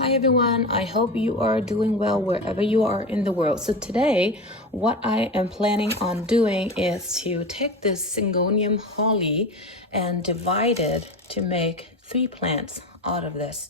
Hi everyone, I hope you are doing well wherever you are in the world. So today, what I am planning on doing is to take this Syngonium Holly and divide it to make 3 plants out of this.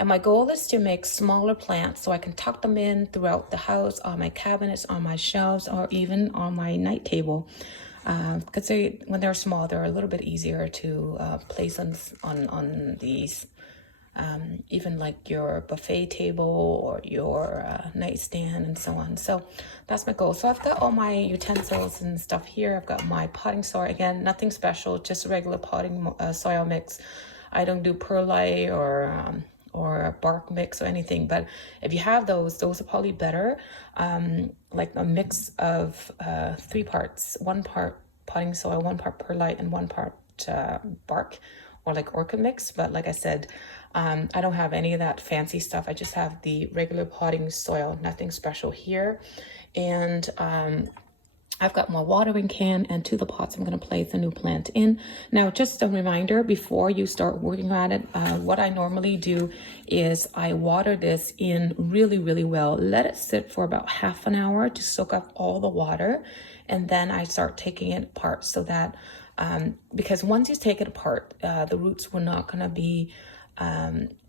And my goal is to make smaller plants so I can tuck them in throughout the house, on my cabinets, on my shelves, or even on my night table. Because when they're small, they're a little bit easier to place on these. Even like your buffet table or your nightstand and so on. So that's my goal. So I've got all my utensils and stuff here. I've got my potting soil. Again, nothing special, just regular potting soil mix. I don't do perlite or bark mix or anything, but if you have those are probably better. Like a mix of 3 parts, 1 part potting soil, 1 part perlite, and 1 part bark, or like orchid mix. But like I said, I don't have any of that fancy stuff. I just have the regular potting soil, nothing special here. And I've got my watering can and 2 of the pots I'm going to place a new plant in. Now, just a reminder, before you start working on it, what I normally do is I water this in really, really well. Let it sit for about half an hour to soak up all the water. And then I start taking it apart so that, because once you take it apart, the roots were not going to be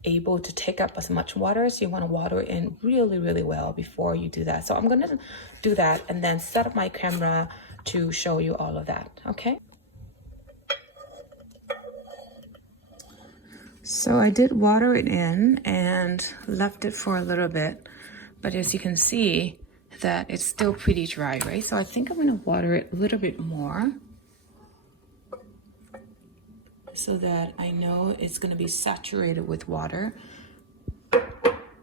able to take up as much water. So you want to water in really, really well before you do that. So I'm going to do that and then set up my camera to show you all of that. Okay. So I did water it in and left it for a little bit, but as you can see that it's still pretty dry, right? So I think I'm going to water it a little bit more, so that I know it's going to be saturated with water,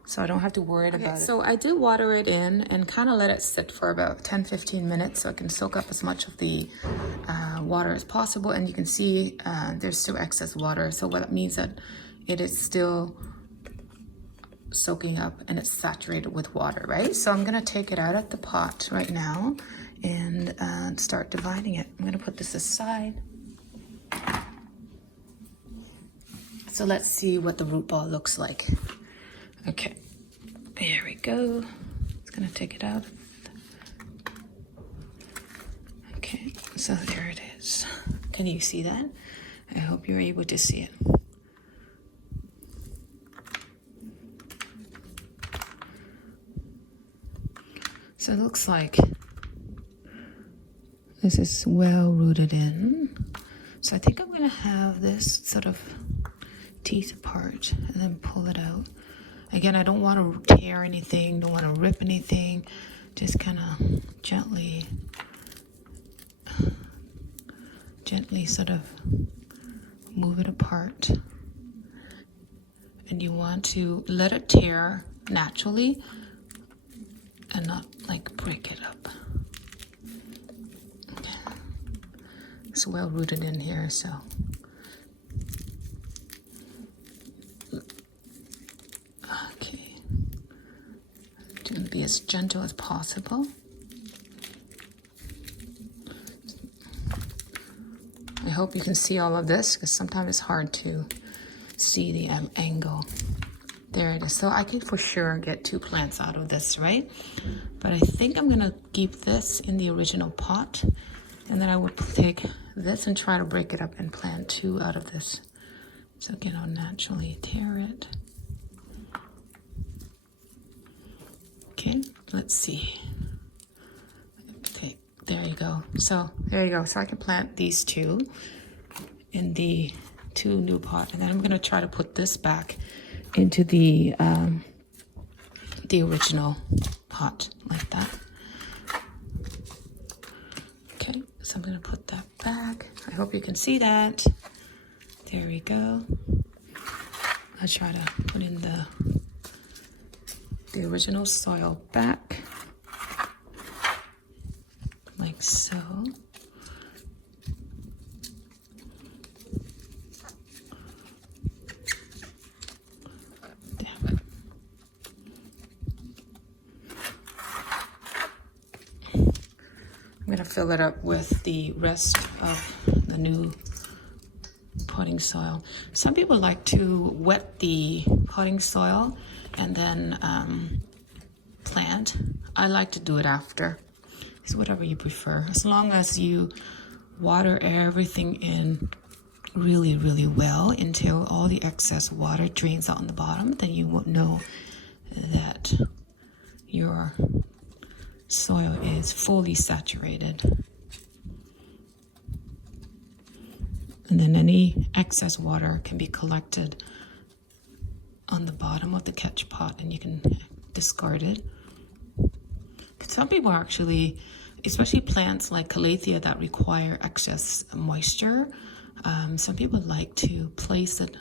so I don't have to worry about it. So I did water it in and kind of let it sit for about 10-15 minutes so it can soak up as much of the water as possible. And you can see there's still excess water, so what that means that it is still soaking up and it's saturated with water, right? So I'm going to take it out of the pot right now and start dividing it. I'm going to put this aside. So let's see what the root ball looks like. Okay, here we go. It's gonna take it out. Okay, so there it is. Can you see that? I hope you're able to see it. So it looks like this is well rooted in. So I think I'm gonna have this sort of teeth apart and then pull it out. Again, I don't want to tear anything, don't want to rip anything, just kind of gently sort of move it apart. And you want to let it tear naturally and not like break it up. It's well rooted in here, so be as gentle as possible. I hope you can see all of this, because sometimes it's hard to see the angle. There it is. So I can for sure get 2 plants out of this, right? But I think I'm gonna keep this in the original pot, and then I would take this and try to break it up and plant 2 out of this. So again, I'll naturally tear it. Okay, let's see. Okay, there you go. So there you go. So I can plant these 2 in the 2 new pot, and then I'm going to try to put this back into the original pot like that. Okay, so I'm going to put that back. I hope you can see that. There we go. I'll try to put in the original soil back, like so. Damn. I'm gonna fill it up with the rest of the new potting soil. Some people like to wet the potting soil and then plant. I like to do it after. It's whatever you prefer. As long as you water everything in really, really well until all the excess water drains out on the bottom, then you won't know that your soil is fully saturated. And then any excess water can be collected on the bottom of the catch pot and you can discard it. But some people actually, especially plants like calathea that require excess moisture, some people like to place it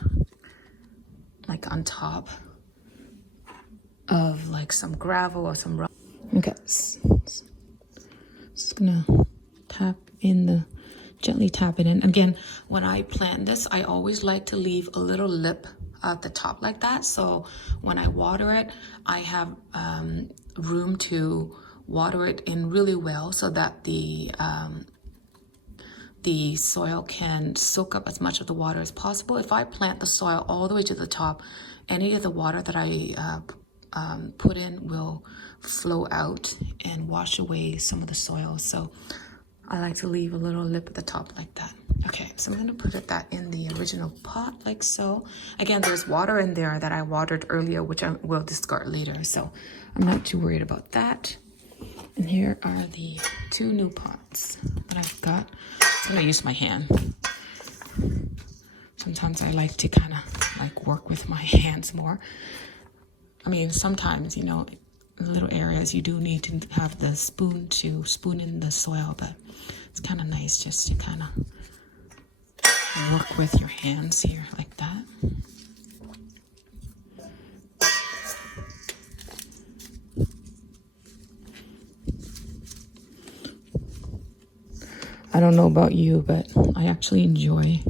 like on top of like some gravel or some rock. Okay, just gonna gently tap it in. Again, when I plant this, I always like to leave a little lip at the top like that. So when I water it, I have room to water it in really well so that the soil can soak up as much of the water as possible. If I plant the soil all the way to the top, any of the water that I put in will flow out and wash away some of the soil. So I like to leave a little lip at the top like that. Okay, so I'm going to put that in the original pot like so. Again, there's water in there that I watered earlier, which I will discard later. So I'm not too worried about that. And here are the 2 new pots that I've got. I'm going to use my hand. Sometimes I like to kind of like work with my hands more. I mean, sometimes, you know, in little areas you do need to have the spoon to spoon in the soil, but it's kind of nice just to kind of work with your hands here like that. I don't know about you, but I actually enjoy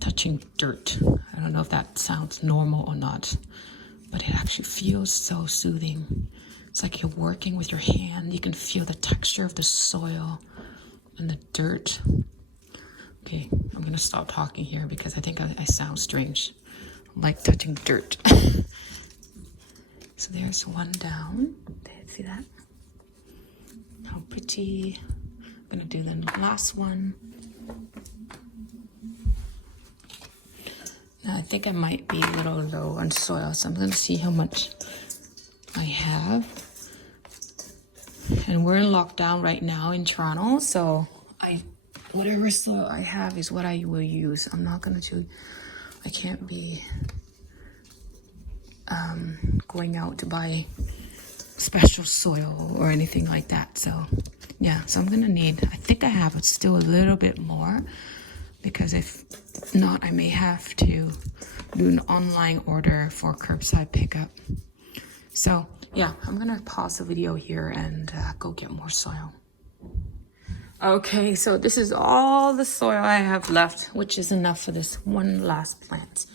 touching dirt. I don't know if that sounds normal or not, but it actually feels so soothing. It's like you're working with your hand. You can feel the texture of the soil and the dirt. Okay, I'm gonna stop talking here because I think I sound strange. I like touching dirt. So there's one down. See that? How pretty. I'm gonna do the last one. Now I think I might be a little low on soil, so I'm gonna see how much I have. And we're in lockdown right now in Toronto, so whatever soil I have is what I will use. I'm not gonna I can't be going out to buy special soil or anything like that. So yeah, so I'm gonna need, I think I have still a little bit more, because if not, I may have to do an online order for curbside pickup. So yeah, I'm gonna pause the video here and go get more soil. Okay, so this is all the soil I have left, which is enough for this one last plant.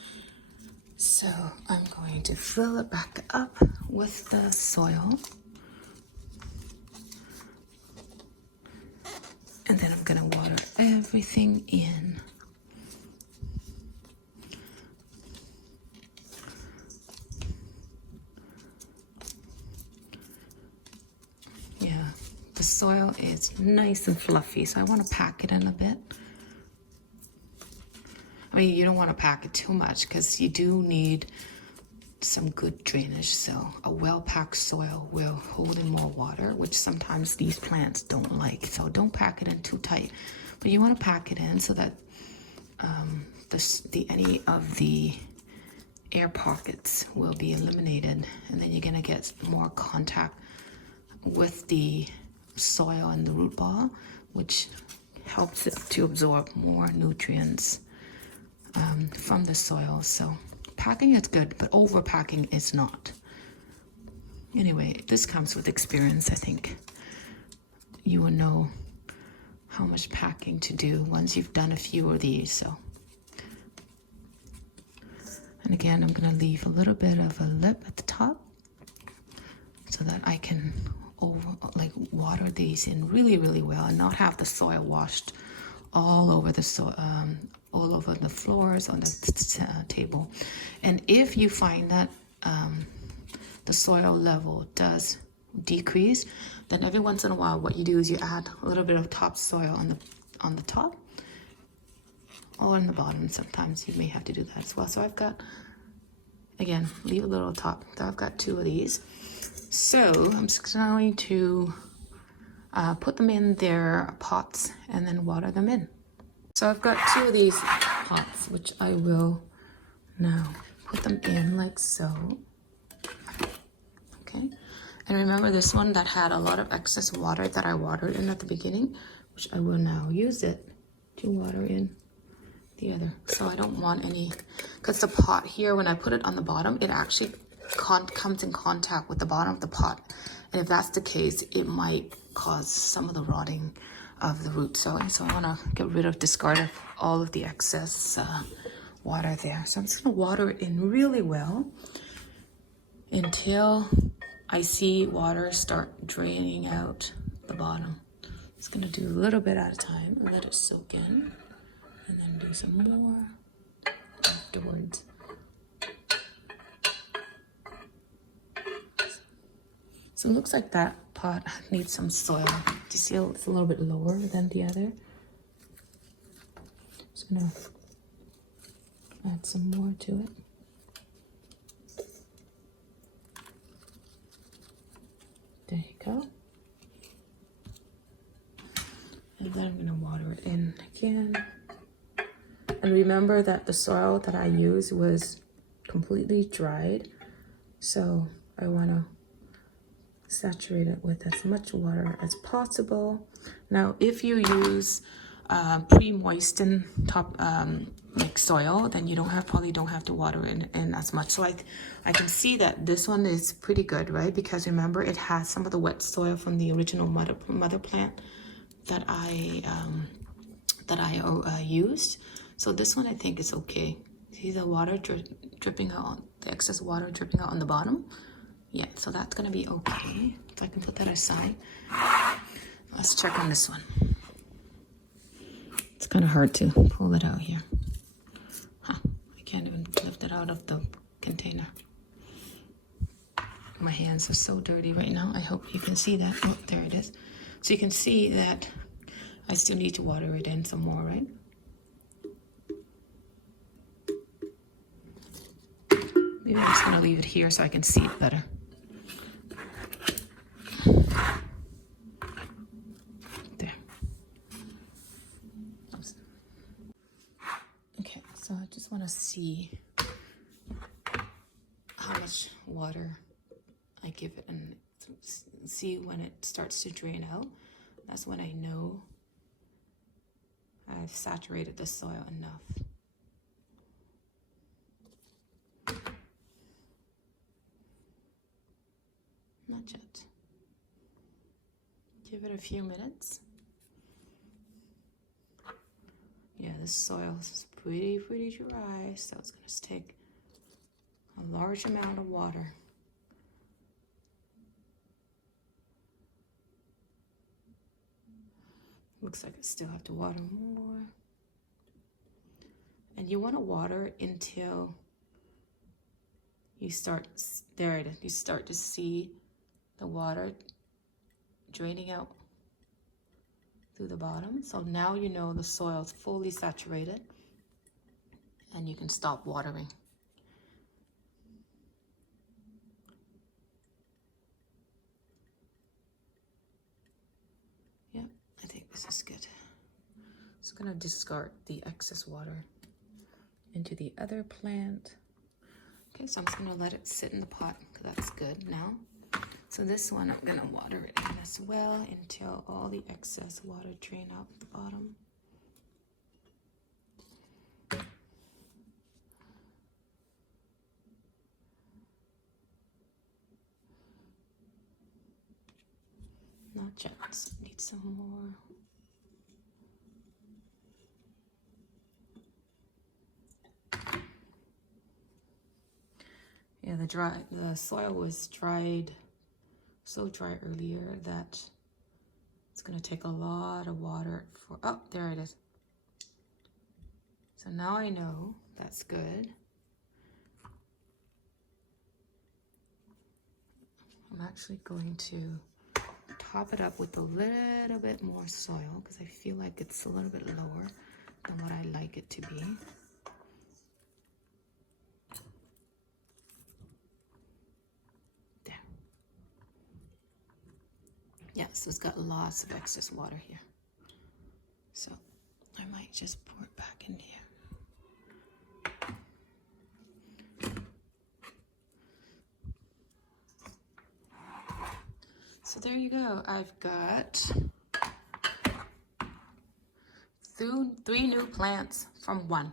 So I'm going to fill it back up with the soil. And then I'm gonna water everything in. Yeah, the soil is nice and fluffy, so I want to pack it in a bit. I mean, you don't want to pack it too much because you do need some good drainage. So a well-packed soil will hold in more water, which sometimes these plants don't like. So don't pack it in too tight, but you want to pack it in so that any of the air pockets will be eliminated, and then you're gonna get more contact with the soil and the root ball, which helps it to absorb more nutrients from the soil. So packing is good, but overpacking is not. Anyway, this comes with experience. I think you will know how much packing to do once you've done a few of these. So, and again, I'm gonna leave a little bit of a lip at the top so that I can water these in really, really well and not have the soil washed all over the all over the floors on the table. And if you find that the soil level does decrease, then every once in a while what you do is you add a little bit of topsoil on the top or on the bottom. Sometimes you may have to do that as well. So I've got, again, leave a little top. So I've got 2 of these. So I'm just going to put them in their pots and then water them in. So I've got 2 of these pots, which I will now put them in like so. Okay. And remember this one that had a lot of excess water that I watered in at the beginning, which I will now use it to water in the other. So I don't want any, because the pot here, when I put it on the bottom, it actually comes in contact with the bottom of the pot. And if that's the case, it might cause some of the rotting of the root. So I want to get rid of, discard all of the excess water there. So I'm just going to water it in really well until I see water start draining out the bottom. Just going to do a little bit at a time and let it soak in, and then do some more afterwards. So it looks like that pot needs some soil. Do you see it's a little bit lower than the other? Just gonna add some more to it. There you go. And then I'm gonna water it in again. And remember that the soil that I used was completely dried. So I wanna saturate it with as much water as possible. Now, if you use pre-moistened top like soil, then you probably don't have to water it in as much. So I can see that this one is pretty good, right? Because remember, it has some of the wet soil from the original mother plant that I used. So this one I think is okay. See the water dripping out, the excess water dripping out on the bottom. Yeah, so that's gonna be okay. So I can put that aside. Let's check on this one. It's kind of hard to pull it out here. I can't even lift it out of the container. My hands are so dirty right now. I hope you can see that. Oh, there it is. So you can see that I still need to water it in some more, right? Maybe I'm just gonna leave it here so I can see it better. There. Okay, so I just want to see how much water I give it and see when it starts to drain out. That's when I know I've saturated the soil enough. Not yet. Give it a few minutes. Yeah, this soil is pretty dry, so it's going to take a large amount of water. Looks like I still have to water more. And you want to water until you start, there it is, you start to see the water draining out through the bottom. So now you know the soil is fully saturated and you can stop watering. Yeah, I think this is good. Just gonna discard the excess water into the other plant. Okay, so I'm just gonna let it sit in the pot because that's good now. So this one, I'm gonna water it in as well until all the excess water drain out the bottom. Not yet, so need some more. Yeah, the soil was dried, so dry earlier that it's gonna take a lot of water for, oh, there it is. So now I know that's good. I'm actually going to top it up with a little bit more soil because I feel like it's a little bit lower than what I like it to be. There. Yeah, so it's got lots of excess water here. So I might just pour it back in here. So there you go. I've got three new plants from one.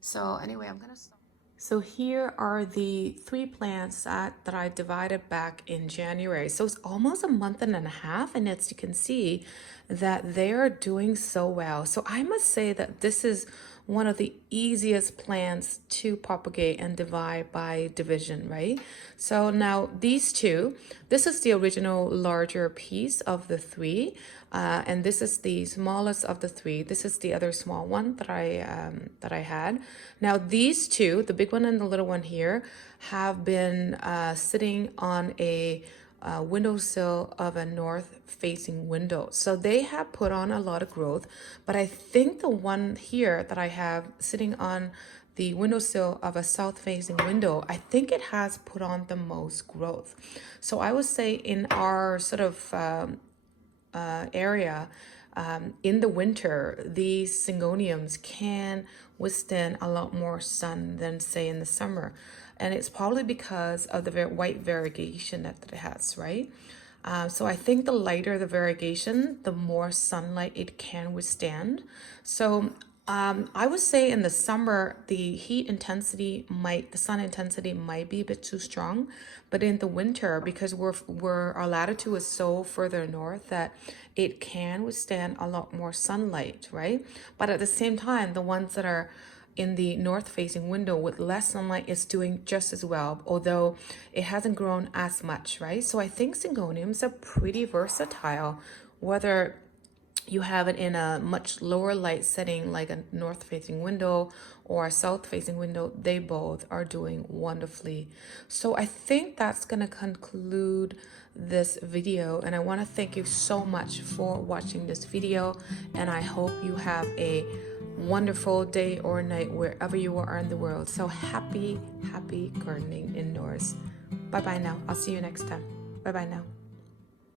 So anyway, I'm gonna stop. So here are the 3 plants that I divided back in January. So it's almost a month and a half, and as you can see that they are doing so well. So I must say that this is one of the easiest plants to propagate and divide by division, right? So now these two, this is the original larger piece of the 3, and this is the smallest of the 3. This is the other small one that I had. Now these two, the big one and the little one here, have been sitting on a windowsill of a north-facing window. So they have put on a lot of growth, but I think the one here that I have sitting on the windowsill of a south-facing window, I think it has put on the most growth. So I would say in our sort of area, in the winter, these syngoniums can withstand a lot more sun than say in the summer. And it's probably because of the white variegation that it has, right? So I think the lighter the variegation, the more sunlight it can withstand. So I would say in the summer, the sun intensity might be a bit too strong, but in the winter, because our latitude is so further north that it can withstand a lot more sunlight, right? But at the same time, the ones that are in the north-facing window with less sunlight is doing just as well, although it hasn't grown as much, right? So I think syngoniums are pretty versatile, whether you have it in a much lower light setting like a north-facing window or a south-facing window, they both are doing wonderfully. So I think that's going to conclude this video, and I want to thank you so much for watching this video, and I hope you have a wonderful day or night wherever you are in the world. So happy gardening indoors. Bye bye now. I'll see you next time. Bye bye now.